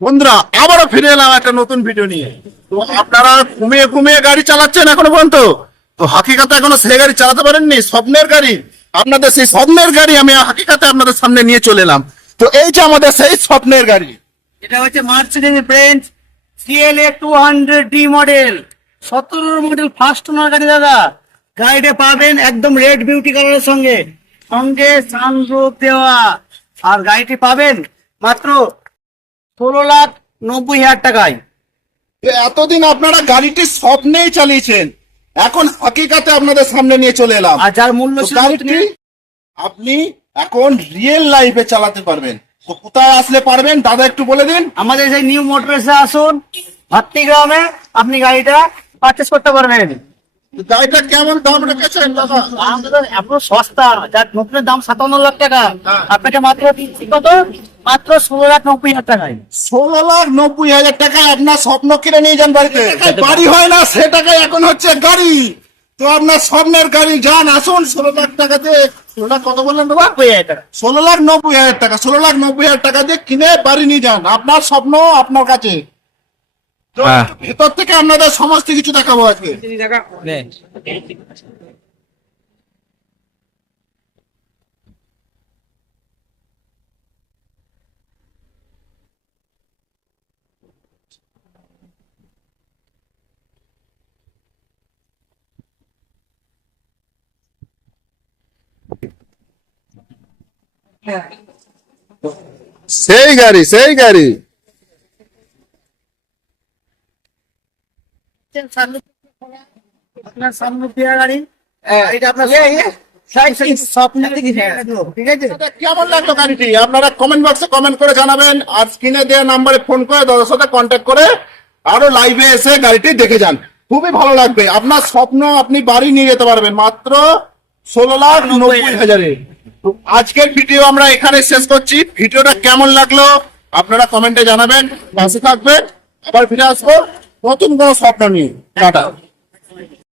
বন্ধুরা, আবারও ফিরে এলাম একটা নতুন ভিডিও নিয়ে। তো আপনারা ঘুমিয়ে ঘুমিয়ে গাড়ি চালাচ্ছেন এখনও পর্যন্ত? তো হাকিকাতে এখনও সেই গাড়ি চালাতে পারেননি? স্বপ্নের গাড়ি। আপনাদের সেই স্বপ্নের গাড়ি আমি হাকিকাতে আপনাদের সামনে নিয়ে চলে এলাম। তো এই যে আমাদের সেই স্বপ্নের গাড়ি। এটা হচ্ছে Mercedes Benz CLA two hundred d model সতেরো মডেল ফার্স্ট ওনার গাড়ি দাদা। গাড়িটা পাবেন একদম রেড বিউটি কালারের সঙ্গে। সঙ্গে সানরুফ দেওয়া। আর গাড়িটি পাবেন মাত্র ষোলো লাখ নব্বই হাজার টাকায়। এতদিন আপনারা গাড়িটি স্বপ্নেই চালিয়েছেন। এখন হাকিকাতে আপনাদের সামনে নিয়ে চলে এলাম। আর যার মূল্য ছিল গাড়িটি আপনি এখন রিয়েল লাইফে চালাতে পারবেন। তো কোথায় আসলে পারবেন দাদা একটু বলে দিন। আমাদের সেই নিউ মোটরসে আসুন ভাত্তি গ্রামে আপনি গাড়িটা পারচেস করতে পারবেন। গাড়িটা কেমন দাম রেখেছেন দাদা? আমাদের এত সস্তা যার নতুনের দাম সাতান্ন লাখ টাকা। হ্যাঁ। আপনাকে মাত্র কত? মাত্র ষোলো লাখ নব্বই হাজার টাকায়। ষোলো লাখ নব্বই হাজার টাকায় আপনার স্বপ্ন কিনে নিয়ে যান বাড়িতে। বাড়ি হয় না সে টাকায় এখন হচ্ছে গাড়ি। তো আপনার স্বপ্নের গাড়ি যান আসুন ষোলো লাখ টাকাতে। ষোলো লাখ কত বললেন বাবা? নব্বই হাজার টাকা। ষোলো লাখ নব্বই হাজার টাকা ষোলো লাখ নব্বই হাজার টাকা দিয়ে কিনে বাড়ি নিয়ে যান। আপনার স্বপ্ন আপনার কাছে। তো ভেতর থেকে আপনাদের সমস্ত কিছু দেখাবো আজকে। সেই গাড়ি সেই গাড়ি। আপনার সামনে দেওয়া গাড়ি। এটা আপনার স্বপ্নের দিকে ঠিক আছে? এটা কেমন লাগল গাড়িটি? আপনারা কমেন্ট বক্সে কমেন্ট করে জানাবেন। আর স্ক্রিনে দেওয়া নাম্বারে ফোন করে দাদার সাথে কন্ট্যাক্ট করে আরও লাইভে এসে গাড়িটি দেখে যান। খুবই ভালো লাগবে। আপনার স্বপ্ন আপনি বাড়ি নিয়ে যেতে পারবেন। মাত্র ষোলো লাখ নব্বই হাজারে। আজকের ভিডিও আমরা এখানে শেষ করছি। ভিডিওটা কেমন লাগল আপনারা কমেন্টে জানাবেন, পাশে থাকবেন। আবার ফিরে আসব নতুন কোনো স্বপ্ন নিয়ে। টাটা।